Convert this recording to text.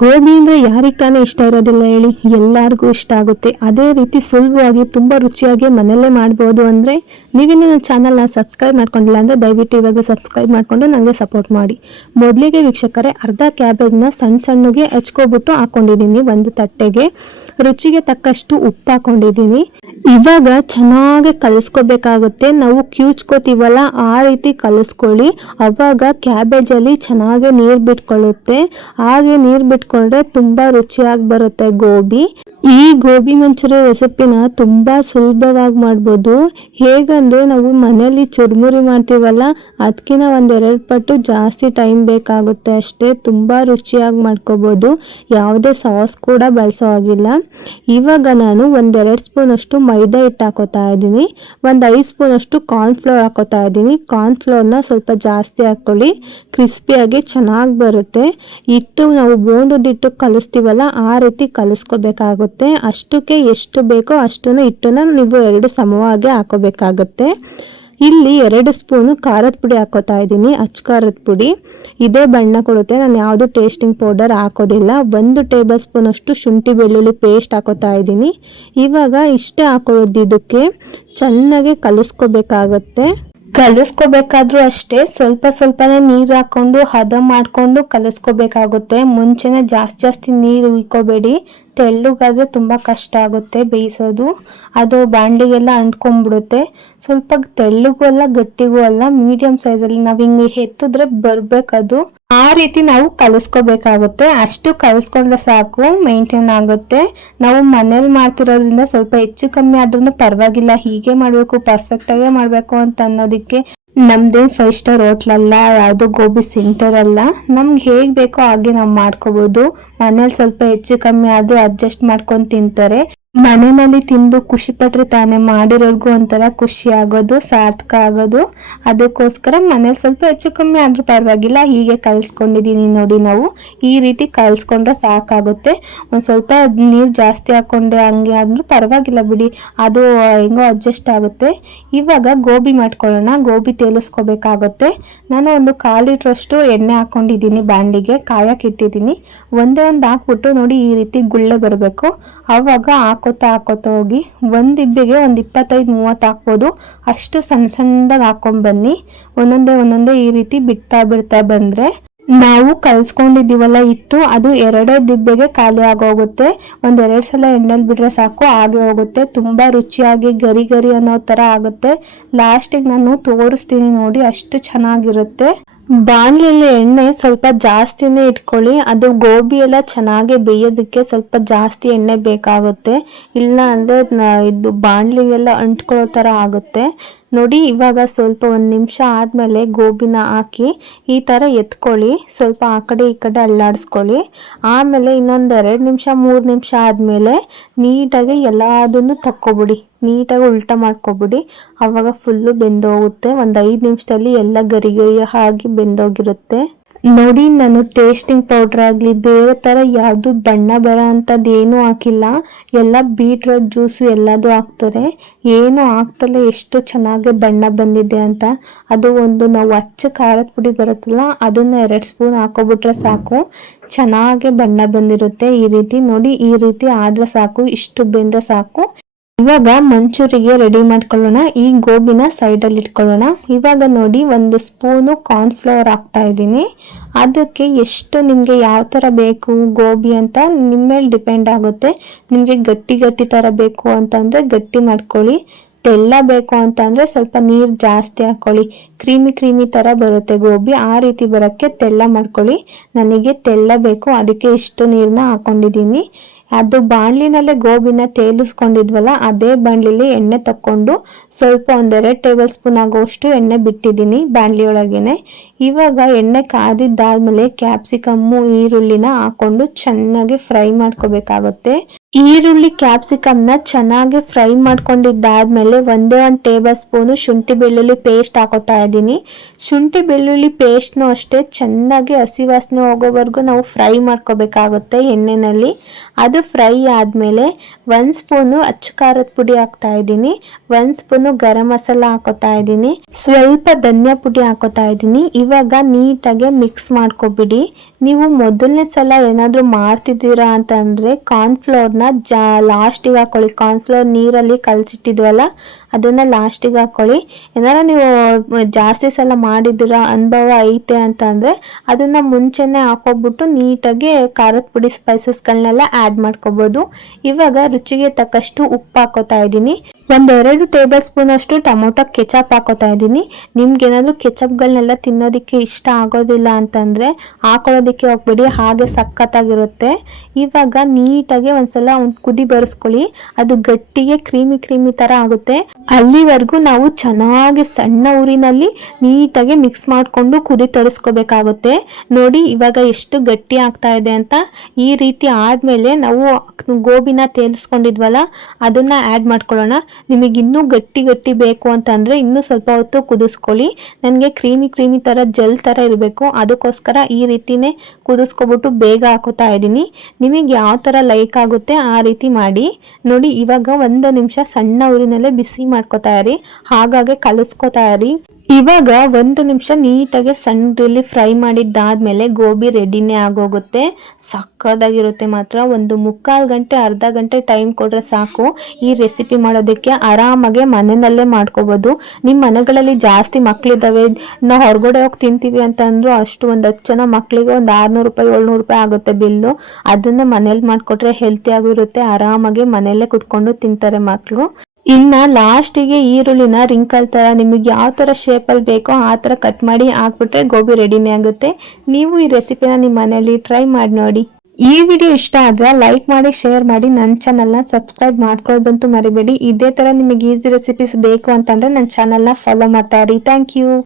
ಗೋಬಿ ಅಂದರೆ ಯಾರಿಗೆ ತಾನೇ ಇಷ್ಟ ಇರೋದಿಲ್ಲ ಹೇಳಿ, ಎಲ್ಲರಿಗೂ ಇಷ್ಟ ಆಗುತ್ತೆ. ಅದೇ ರೀತಿ ಸುಲಭವಾಗಿ ತುಂಬ ರುಚಿಯಾಗಿ ಮನೆಯಲ್ಲೇ ಮಾಡ್ಬೋದು. ಅಂದರೆ ನೀವಿನ್ನು ನನ್ನ ಚಾನಲ್ನ ಸಬ್ಸ್ಕ್ರೈಬ್ ಮಾಡ್ಕೊಂಡಿಲ್ಲ ಅಂದರೆ ದಯವಿಟ್ಟು ಇವಾಗ ಸಬ್ಸ್ಕ್ರೈಬ್ ಮಾಡಿಕೊಂಡು ನನಗೆ ಸಪೋರ್ಟ್ ಮಾಡಿ. ಮೊದಲಿಗೆ ವೀಕ್ಷಕರೇ, ಅರ್ಧ ಕ್ಯಾಬೇಜ್ನ ಸಣ್ಣ ಸಣ್ಣಗೆ ಹಚ್ಕೊಬಿಟ್ಟು ಹಾಕ್ಕೊಂಡಿದ್ದೀನಿ ಒಂದು ತಟ್ಟೆಗೆ. ರುಚಿಗೆ ತಕ್ಕಷ್ಟು ಉಪ್ಪು ಹಾಕ್ಕೊಂಡಿದ್ದೀನಿ. ಇವಾಗ ಚೆನ್ನಾಗಿ ಕಲಿಸ್ಕೋಬೇಕಾಗುತ್ತೆ. ನಾವು ಕ್ಯೂಚ್ಕೋತೀವಲ್ಲ ಆ ರೀತಿ ಕಲಿಸ್ಕೊಳ್ಳಿ. ಅವಾಗ ಕ್ಯಾಬೇಜಲ್ಲಿ ಚೆನ್ನಾಗಿ ನೀರು ಬಿಟ್ಕೊಳ್ಳುತ್ತೆ. ಹಾಗೆ ನೀರು ಬಿಟ್ಕೊಂಡ್ರೆ ತುಂಬ ರುಚಿಯಾಗಿ ಬರುತ್ತೆ ಗೋಬಿ. ಈ ಗೋಬಿ ಮಂಚೂರಿ ರೆಸಿಪಿನ ತುಂಬ ಸುಲಭವಾಗಿ ಮಾಡ್ಬೋದು. ಹೇಗಂದರೆ ನಾವು ಮನೆಯಲ್ಲಿ ಚುರುಮುರಿ ಮಾಡ್ತೀವಲ್ಲ, ಅದಕ್ಕಿಂತ ಒಂದೆರಡು ಪಟ್ಟು ಜಾಸ್ತಿ ಟೈಮ್ ಬೇಕಾಗುತ್ತೆ ಅಷ್ಟೇ. ತುಂಬ ರುಚಿಯಾಗಿ ಮಾಡ್ಕೋಬೋದು. ಯಾವುದೇ ಸಾಸ್ ಕೂಡ ಬಳಸೋ ಹಾಗಿಲ್ಲ. ಇವಾಗ ನಾನು ಒಂದೆರಡು ಸ್ಪೂನಷ್ಟು ಮೈದಾ ಹಿಟ್ಟು ಹಾಕೋತಾ ಇದ್ದೀನಿ. ಒಂದು 5 ಸ್ಪೂನಷ್ಟು ಕಾರ್ನ್ಫ್ಲೋರ್ ಹಾಕೋತಾ ಇದ್ದೀನಿ. ಕಾರ್ನ್ಫ್ಲೋರ್ನ ಸ್ವಲ್ಪ ಜಾಸ್ತಿ ಹಾಕ್ಕೊಳ್ಳಿ, ಕ್ರಿಸ್ಪಿಯಾಗಿ ಚೆನ್ನಾಗಿ ಬರುತ್ತೆ. ಹಿಟ್ಟು ನಾವು ಬೋಂಡದಿಟ್ಟು ಕಲಿಸ್ತೀವಲ್ಲ ಆ ರೀತಿ ಕಲಿಸ್ಕೋಬೇಕಾಗುತ್ತೆ. ಅಷ್ಟಕ್ಕೆ ಎಷ್ಟು ಬೇಕೋ ಅಷ್ಟನ್ನು ಹಿಟ್ಟನ್ನ ನೀವು 2 ಸಮವಾಗಿ ಹಾಕೋಬೇಕಾಗತ್ತೆ. ಇಲ್ಲಿ 2 ಸ್ಪೂನು ಖಾರದ ಪುಡಿ ಹಾಕೋತಾ ಇದ್ದೀನಿ, ಅಚ್ಚ ಖಾರದ ಪುಡಿ. ಇದೇ ಬಣ್ಣ ಕೊಡುತ್ತೆ, ನಾನು ಯಾವುದು ಟೇಸ್ಟಿಂಗ್ ಪೌಡರ್ ಹಾಕೋದಿಲ್ಲ. 1 ಟೇಬಲ್ ಸ್ಪೂನ್ ಅಷ್ಟು ಶುಂಠಿ ಬೆಳ್ಳುಳ್ಳಿ ಪೇಸ್ಟ್ ಹಾಕೋತಾ ಇದ್ದೀನಿ. ಇವಾಗ ಇಷ್ಟೇ ಹಾಕೊಳ್ಳೋದು. ಇದಕ್ಕೆ ಚೆನ್ನಾಗಿ ಕಲಿಸ್ಕೋಬೇಕಾಗತ್ತೆ. ಕಲಿಸ್ಕೋಬೇಕಾದ್ರೂ ಅಷ್ಟೇ ಸ್ವಲ್ಪನೇ ನೀರು ಹಾಕೊಂಡು ಹದ ಮಾಡಿಕೊಂಡು ಕಲಿಸ್ಕೋಬೇಕಾಗುತ್ತೆ. ಮುಂಚೆನೇ ಜಾಸ್ತಿ ನೀರು ಉಯ್ಕೋಬೇಡಿ, ತೆಳ್ಳಗಾದ್ರೆ ತುಂಬ ಕಷ್ಟ ಆಗುತ್ತೆ ಬೇಯಿಸೋದು. ಅದು ಬಾಣಲಿಗೆಲ್ಲ ಅಂಟ್ಕೊಂಡ್ಬಿಡುತ್ತೆ. ಸ್ವಲ್ಪ ತೆಳ್ಳಗೂ ಅಲ್ಲ ಗಟ್ಟಿಗೂ ಅಲ್ಲ, ಮೀಡಿಯಂ ಸೈಜಲ್ಲಿ ನಾವು ಹಿಂಗೆ ಎತ್ತಿದ್ರೆ ಬರ್ಬೇಕದು. ಆ ರೀತಿ ನಾವು ಕಲಿಸ್ಕೋಬೇಕಾಗುತ್ತೆ. ಅಷ್ಟು ಕಲಿಸ್ಕೊಂಡ್ರೆ ಸಾಕು, ಮೇಂಟೈನ್ ಆಗುತ್ತೆ. ನಾವು ಮನೇಲಿ ಮಾಡ್ತಿರೋದ್ರಿಂದ ಸ್ವಲ್ಪ ಹೆಚ್ಚು ಕಮ್ಮಿ ಆದ್ರೂ ಪರವಾಗಿಲ್ಲ. ಹೀಗೆ ಮಾಡಬೇಕು, ಪರ್ಫೆಕ್ಟಾಗೇ ಮಾಡಬೇಕು ಅಂತ ಅನ್ನೋದಕ್ಕೆ ನಮ್ದೇನು 5 ಸ್ಟಾರ್ ಹೋಟ್ಲಲ್ಲ, ಯಾವುದೋ ಗೋಬಿ ಸೆಂಟರ್ ಅಲ್ಲ. ನಮ್ಗೆ ಹೇಗೆ ಬೇಕೋ ಹಾಗೆ ನಾವು ಮಾಡ್ಕೋಬೋದು. ಮನೇಲಿ ಸ್ವಲ್ಪ ಹೆಚ್ಚು ಕಮ್ಮಿ ಆದರೂ ಅಡ್ಜಸ್ಟ್ ಮಾಡ್ಕೊಂಡು ತಿಂತಾರೆ. ಮನೆಯಲ್ಲಿ ತಿಂದು ಖುಷಿ ಪಟ್ರೆ ತಾನೇ ಮಾಡಿರೋರ್ಗೂ ಒಂಥರ ಖುಷಿ ಆಗೋದು, ಸಾರ್ಥಕ ಆಗೋದು. ಅದಕ್ಕೋಸ್ಕರ ಮನೇಲಿ ಸ್ವಲ್ಪ ಹೆಚ್ಚು ಕಮ್ಮಿ ಆದರೂ ಪರವಾಗಿಲ್ಲ. ಹೀಗೆ ಕಲಿಸ್ಕೊಂಡಿದ್ದೀನಿ ನೋಡಿ. ನಾವು ಈ ರೀತಿ ಕಲಿಸ್ಕೊಂಡ್ರೆ ಸಾಕಾಗುತ್ತೆ. ಒಂದು ಸ್ವಲ್ಪ ನೀರು ಜಾಸ್ತಿ ಹಾಕ್ಕೊಂಡೆ ಹಂಗೆ ಆದರೂ ಪರವಾಗಿಲ್ಲ ಬಿಡಿ, ಅದು ಹೆಂಗೋ ಅಡ್ಜಸ್ಟ್ ಆಗುತ್ತೆ. ಇವಾಗ ಗೋಬಿ ಮಾಡ್ಕೊಳ್ಳೋಣ. ಗೋಬಿ ತೇಲಿಸ್ಕೋಬೇಕಾಗುತ್ತೆ. ನಾನು ಒಂದು 1/4 ಲೀಟ್ರಷ್ಟು ಎಣ್ಣೆ ಹಾಕ್ಕೊಂಡಿದ್ದೀನಿ ಬಾಣಲಿಗೆ, ಕಾಯಕ್ಕೆ ಇಟ್ಟಿದ್ದೀನಿ. ಒಂದೇ ಒಂದು ಹಾಕ್ಬಿಟ್ಟು ನೋಡಿ ಈ ರೀತಿ ಗುಳ್ಳೆ ಬರಬೇಕು. ಆವಾಗ ಹಾಕೋತಾ ಹೋಗಿ ಒಂದು ಇಬ್ಬಿಗೆ ಒಂದು 25-30 ಹಾಕ್ಬೋದು. ಅಷ್ಟು ಸಣ್ಣದಾಗಿ ಹಾಕೊಂಡ್ ಬನ್ನಿ. ಒಂದೊಂದೇ ಈ ರೀತಿ ಬಿಡ್ತಾ ಬಂದ್ರೆ ನಾವು ಕಲ್ಸ್ಕೊಂಡಿದ್ದೀವಲ್ಲ ಹಿಟ್ಟು, ಅದು 2 ದಿಬ್ಬೆಗೆ ಖಾಲಿ ಆಗೋಗುತ್ತೆ. 1-2 ಸಲ ಎಣ್ಣೆಲಿ ಬಿಟ್ರೆ ಸಾಕು, ಹಾಗೆ ಹೋಗುತ್ತೆ. ತುಂಬಾ ರುಚಿಯಾಗಿ ಗರಿ ಅನ್ನೋ ತರ ಆಗುತ್ತೆ. ಲಾಸ್ಟಿಗೆ ನಾನು ತೋರಿಸ್ತೀನಿ ನೋಡಿ, ಅಷ್ಟು ಚೆನ್ನಾಗಿರುತ್ತೆ. ಬಾಣಲೆಯಲ್ಲಿ ಎಣ್ಣೆ ಸ್ವಲ್ಪ ಜಾಸ್ತಿನೇ ಇಟ್ಕೊಳ್ಳಿ. ಅದು ಗೋಬಿ ಎಲ್ಲ ಚೆನ್ನಾಗಿ ಬೇಯೋದಕ್ಕೆ ಸ್ವಲ್ಪ ಜಾಸ್ತಿ ಎಣ್ಣೆ ಬೇಕಾಗುತ್ತೆ. ಇಲ್ಲ ಅಂದರೆ ಇದು ಬಾಣಲಿಗೆಲ್ಲ ಅಂಟ್ಕೊಳ್ಳೋ ಥರ ಆಗುತ್ತೆ ನೋಡಿ. ಇವಾಗ ಸ್ವಲ್ಪ 1 ನಿಮಿಷ ಆದಮೇಲೆ ಗೋಬಿನ ಹಾಕಿ ಈ ಥರ ಎತ್ಕೊಳ್ಳಿ. ಸ್ವಲ್ಪ ಆ ಕಡೆ ಈ ಕಡೆ ಅಲ್ಲಾಡಿಸ್ಕೊಳ್ಳಿ. ಆಮೇಲೆ ಇನ್ನೊಂದು 2 ನಿಮಿಷ 3 ನಿಮಿಷ ಆದಮೇಲೆ ನೀಟಾಗಿ ಎಲ್ಲದನ್ನು ತಕ್ಕೊಬಿಡಿ, ನೀಟಾಗಿ ಉಲ್ಟಾ ಮಾಡ್ಕೊಬಿಡಿ. ಆವಾಗ ಫುಲ್ಲು ಬೆಂದೋಗುತ್ತೆ. ಒಂದು 5 ನಿಮಿಷದಲ್ಲಿ ಎಲ್ಲ ಗರಿ ಆಗಿ ಬೆಂದೋಗಿರುತ್ತೆ ನೋಡಿ. ನಾನು ಟೇಸ್ಟಿಂಗ್ ಪೌಡ್ರ್ ಆಗಲಿ ಬೇರೆ ಥರ ಯಾವುದು ಬಣ್ಣ ಬರೋ ಅಂಥದ್ದು ಏನೂ ಹಾಕಿಲ್ಲ. ಎಲ್ಲ ಬೀಟ್ರೂಟ್ ಜ್ಯೂಸು ಎಲ್ಲದೂ ಹಾಕ್ತಾರೆ. ಏನು ಹಾಕ್ತಲೇ ಎಷ್ಟು ಚೆನ್ನಾಗಿ ಬಣ್ಣ ಬಂದಿದೆ ಅಂತ. ಅದು ಒಂದು ನಾವು ಅಚ್ಚ ಖಾರದ ಪುಡಿ ಬರುತ್ತಲ್ಲ, ಅದನ್ನು 2 ಸ್ಪೂನ್ ಹಾಕೋಬಿಟ್ರೆ ಸಾಕು, ಚೆನ್ನಾಗಿ ಬಣ್ಣ ಬಂದಿರುತ್ತೆ. ಈ ರೀತಿ ನೋಡಿ, ಈ ರೀತಿ ಆದ್ರೆ ಸಾಕು, ಇಷ್ಟು ಬೆಂದ ಸಾಕು. ಇವಾಗ ಮಂಚೂರಿಗೆ ರೆಡಿ ಮಾಡ್ಕೊಳ್ಳೋಣ. ಈ ಗೋಬಿನ ಸೈಡಲ್ಲಿ ಇಟ್ಕೊಳ್ಳೋಣ. ಇವಾಗ ನೋಡಿ 1 ಸ್ಪೂನು ಕಾರ್ನ್ಫ್ಲವರ್ ಹಾಕ್ತಾ ಇದ್ದೀನಿ. ಅದಕ್ಕೆ ಎಷ್ಟು ನಿಮಗೆ ಯಾವ ಥರ ಬೇಕು ಗೋಬಿ ಅಂತ ನಿಮ್ಮ ಮೇಲೆ ಡಿಪೆಂಡ್ ಆಗುತ್ತೆ. ನಿಮಗೆ ಗಟ್ಟಿ ಥರ ಬೇಕು ಅಂತಂದರೆ ಗಟ್ಟಿ ಮಾಡ್ಕೊಳ್ಳಿ. ತೆಳ್ಳ ಬೇಕು ಅಂತ ಅಂದರೆ ಸ್ವಲ್ಪ ನೀರು ಜಾಸ್ತಿ ಹಾಕ್ಕೊಳ್ಳಿ. ಕ್ರೀಮಿ ಥರ ಬರುತ್ತೆ ಗೋಬಿ. ಆ ರೀತಿ ಬರೋಕ್ಕೆ ತೆಳ್ಳ ಮಾಡ್ಕೊಳ್ಳಿ. ನನಗೆ ತೆಳ್ಳ ಬೇಕು, ಅದಕ್ಕೆ ಇಷ್ಟು ನೀರನ್ನ ಹಾಕ್ಕೊಂಡಿದ್ದೀನಿ. ಅದು ಬಾಣಲಿನಲ್ಲೇ ಗೋಬಿನ ತೇಲಿಸ್ಕೊಂಡಿದ್ವಲ್ಲ, ಅದೇ ಬಾಣಲಿಲಿ ಎಣ್ಣೆ ತಕ್ಕೊಂಡು ಸ್ವಲ್ಪ 1-2 ಟೇಬಲ್ ಸ್ಪೂನ್ ಆಗೋಷ್ಟು ಎಣ್ಣೆ ಬಿಟ್ಟಿದ್ದೀನಿ ಬಾಣಲಿಯೊಳಗೇನೆ. ಇವಾಗ ಎಣ್ಣೆ ಕಾದಿದ್ದಾದ್ಮೇಲೆ ಕ್ಯಾಪ್ಸಿಕಮ್ಮು ಈರುಳ್ಳಿನ ಹಾಕೊಂಡು ಚೆನ್ನಾಗಿ ಫ್ರೈ ಮಾಡ್ಕೋಬೇಕಾಗುತ್ತೆ. ಈರುಳ್ಳಿ ಕ್ಯಾಪ್ಸಿಕಮ್ನ ಚೆನ್ನಾಗಿ ಫ್ರೈ ಮಾಡ್ಕೊಂಡಿದ್ದಾದ್ಮೇಲೆ 1 ಟೇಬಲ್ ಸ್ಪೂನು ಶುಂಠಿ ಬೆಳ್ಳುಳ್ಳಿ ಪೇಸ್ಟ್ ಹಾಕೋತಾ ಇದ್ದೀನಿ. ಶುಂಠಿ ಬೆಳ್ಳುಳ್ಳಿ ಪೇಸ್ಟ್ನು ಅಷ್ಟೇ ಚೆನ್ನಾಗಿ ಹಸಿ ವಾಸನೆ ಹೋಗೋವರೆಗೂ ನಾವು ಫ್ರೈ ಮಾಡ್ಕೋಬೇಕಾಗುತ್ತೆ ಎಣ್ಣೆನಲ್ಲಿ. ಅದು ಫ್ರೈ ಆದಮೇಲೆ 1 ಸ್ಪೂನು ಅಚ್ಚ ಖಾರದ ಪುಡಿ ಹಾಕ್ತಾ ಇದ್ದೀನಿ. 1 ಸ್ಪೂನು ಗರಂ ಮಸಾಲ ಹಾಕೋತಾ ಇದ್ದೀನಿ. ಸ್ವಲ್ಪ ಧನಿಯಾ ಪುಡಿ ಹಾಕೋತಾ ಇದ್ದೀನಿ. ಇವಾಗ ನೀಟಾಗಿ ಮಿಕ್ಸ್ ಮಾಡ್ಕೊಬಿಡಿ. ನೀವು ಮೊದಲನೇ ಸಲ ಏನಾದರೂ ಮಾಡ್ತಿದ್ದೀರಾ ಅಂತಂದರೆ ಕಾರ್ನ್ಫ್ಲೋರ್ನ ಲಾಸ್ಟಿಗೆ ಹಾಕ್ಕೊಳ್ಳಿ. ಕಾರ್ನ್ಫ್ಲೋರ್ ನೀರಲ್ಲಿ ಕಲಸಿಟ್ಟಿದ್ವಲ್ಲ ಅದನ್ನು ಲಾಸ್ಟಿಗೆ ಹಾಕ್ಕೊಳ್ಳಿ. ಏನಾರ ನೀವು ಜಾಸ್ತಿ ಸಲ ಮಾಡಿದ್ದೀರಾ ಅನುಭವ ಐತೆ ಅಂತಂದರೆ ಅದನ್ನು ಮುಂಚೆನೇ ಹಾಕೋಗ್ಬಿಟ್ಟು ನೀಟಾಗಿ ಖಾರದ ಪುಡಿ ಸ್ಪೈಸಸ್ಗಳನ್ನೆಲ್ಲ ಆ್ಯಡ್ ಮಾಡ್ಕೋಬೋದು. ಇವಾಗ ರುಚಿಗೆ ತಕ್ಕಷ್ಟು ಉಪ್ಪು ಹಾಕೋತಾ ಇದ್ದೀನಿ. 1-2 ಟೇಬಲ್ ಸ್ಪೂನ್ ಅಷ್ಟು ಟೊಮೊಟೊ ಕೆಚಪ್ ಹಾಕೋತಾ ಇದ್ದೀನಿ. ನಿಮ್ಗೇನಾದರೂ ಕೆಚಪ್ಗಳನ್ನೆಲ್ಲ ತಿನ್ನೋದಕ್ಕೆ ಇಷ್ಟ ಆಗೋದಿಲ್ಲ ಅಂತಂದರೆ ಹಾಕೊಳ್ಳೋದಕ್ಕೆ ಹೋಗ್ಬಿಡಿ, ಹಾಗೆ ಸಖತ್ತಾಗಿರುತ್ತೆ. ಇವಾಗ ನೀಟಾಗಿ ಒಂದ್ಸಲ ಒಂದು ಕುದಿ ಬರೆಸ್ಕೊಳ್ಳಿ. ಅದು ಗಟ್ಟಿಗೆ ಕ್ರೀಮಿ ಥರ ಆಗುತ್ತೆ. ಅಲ್ಲಿವರೆಗೂ ನಾವು ಚೆನ್ನಾಗಿ ಸಣ್ಣ ಊರಿನಲ್ಲಿ ನೀಟಾಗಿ ಮಿಕ್ಸ್ ಮಾಡಿಕೊಂಡು ಕುದಿ ತರಿಸ್ಕೋಬೇಕಾಗುತ್ತೆ. ನೋಡಿ ಇವಾಗ ಎಷ್ಟು ಗಟ್ಟಿ ಆಗ್ತಾ ಇದೆ ಅಂತ. ಈ ರೀತಿ ಆದಮೇಲೆ ನಾವು ಗೋಬಿನ ತೇಲಿಸ್ಕೊಂಡಿದ್ವಲ್ಲ ಅದನ್ನು ಆ್ಯಡ್ ಮಾಡ್ಕೊಳ್ಳೋಣ. ನಿಮಗೆ ಇನ್ನೂ ಗಟ್ಟಿ ಬೇಕು ಅಂತಂದರೆ ಇನ್ನೂ ಸ್ವಲ್ಪ ಹೊತ್ತು ಕುದಿಸ್ಕೊಳ್ಳಿ. ನನಗೆ ಕ್ರೀಮಿ ಥರ ಜೆಲ್ ಥರ ಇರಬೇಕು, ಅದಕ್ಕೋಸ್ಕರ ಈ ರೀತಿನೇ ಕುದಿಸ್ಕೊಬಿಟ್ಟು ಬೇಗ ಹಾಕೋತಾ ಇದ್ದೀನಿ. ನಿಮಗೆ ಯಾವ ಥರ ಲೈಕ್ ಆಗುತ್ತೆ ಆ ರೀತಿ ಮಾಡಿ. ನೋಡಿ ಇವಾಗ 1 ನಿಮಿಷ ಸಣ್ಣ ಊರಿನಲ್ಲೇ ಬಿಸಿ ಮಾಡ್ಕೋತಾ ಇರಿ, ಹಾಗಾಗಿ ಕಲಿಸ್ಕೋತಾ ಇರಿ. ಇವಾಗ 1 ನಿಮಿಷ ನೀಟಾಗಿ ಸಣ್ಣದಲ್ಲಿ ಫ್ರೈ ಮಾಡಿದ್ದಾದ್ಮೇಲೆ ಗೋಬಿ ರೆಡಿನೇ ಆಗೋಗುತ್ತೆ. ಸಕ್ಕದಾಗಿರುತ್ತೆ ಮಾತ್ರ. 1/4 ಗಂಟೆ ಅರ್ಧ ಗಂಟೆ ಟೈಮ್ ಕೊಟ್ಟರೆ ಸಾಕು ಈ ರೆಸಿಪಿ ಮಾಡೋದಕ್ಕೆ. ಆರಾಮಾಗೆ ಮನೆಯಲ್ಲೇ ಮಾಡ್ಕೋಬೋದು. ನಿಮ್ಮ ಮನೆಗಳಲ್ಲಿ ಜಾಸ್ತಿ ಮಕ್ಕಳಿದ್ದಾವೆ, ನಾವು ಹೊರಗಡೆ ಹೋಗಿ ತಿಂತೀವಿ ಅಂತಂದ್ರು ಅಷ್ಟು ಒಂದು 10 ಜನ ಮಕ್ಕಳಿಗೆ ಒಂದು 600 ರೂಪಾಯಿ 700 ರೂಪಾಯಿ ಆಗುತ್ತೆ ಬಿಲ್ಲು. ಅದನ್ನು ಮನೇಲಿ ಮಾಡಿಕೊಟ್ರೆ ಹೆಲ್ತಿಯಾಗೂ ಇರುತ್ತೆ. ಆರಾಮಾಗಿ ಮನೆಯಲ್ಲೇ ಕುತ್ಕೊಂಡು ತಿಂತಾರೆ ಮಕ್ಕಳು. ಇನ್ನು ಲಾಸ್ಟಿಗೆ ಈರುಳ್ಳಿನ ರಿಂಕಲ್ ಥರ ನಿಮಗೆ ಯಾವ ಥರ ಶೇಪಲ್ಲಿ ಬೇಕೋ ಆ ಥರ ಕಟ್ ಮಾಡಿ ಹಾಕ್ಬಿಟ್ರೆ ಗೋಬಿ ರೆಡಿನೇ ಆಗುತ್ತೆ. ನೀವು ಈ ರೆಸಿಪಿನ ನಿಮ್ಮ ಮನೆಯಲ್ಲಿ ಟ್ರೈ ಮಾಡಿ ನೋಡಿ. ಈ ವಿಡಿಯೋ ಇಷ್ಟ ಆದರೆ ಲೈಕ್ ಮಾಡಿ, ಶೇರ್ ಮಾಡಿ, ನನ್ನ ಚಾನಲ್ನ ಸಬ್ಸ್ಕ್ರೈಬ್ ಮಾಡ್ಕೊಳ್ಳೋದಂತೂ ಮರಿಬೇಡಿ. ಇದೇ ಥರ ನಿಮಗೆ ಈಸಿ ರೆಸಿಪೀಸ್ ಬೇಕು ಅಂತಂದರೆ ನನ್ನ ಚಾನಲ್ನ ಫಾಲೋ ಮಾಡ್ತಾ ಇರಿ. Thank you.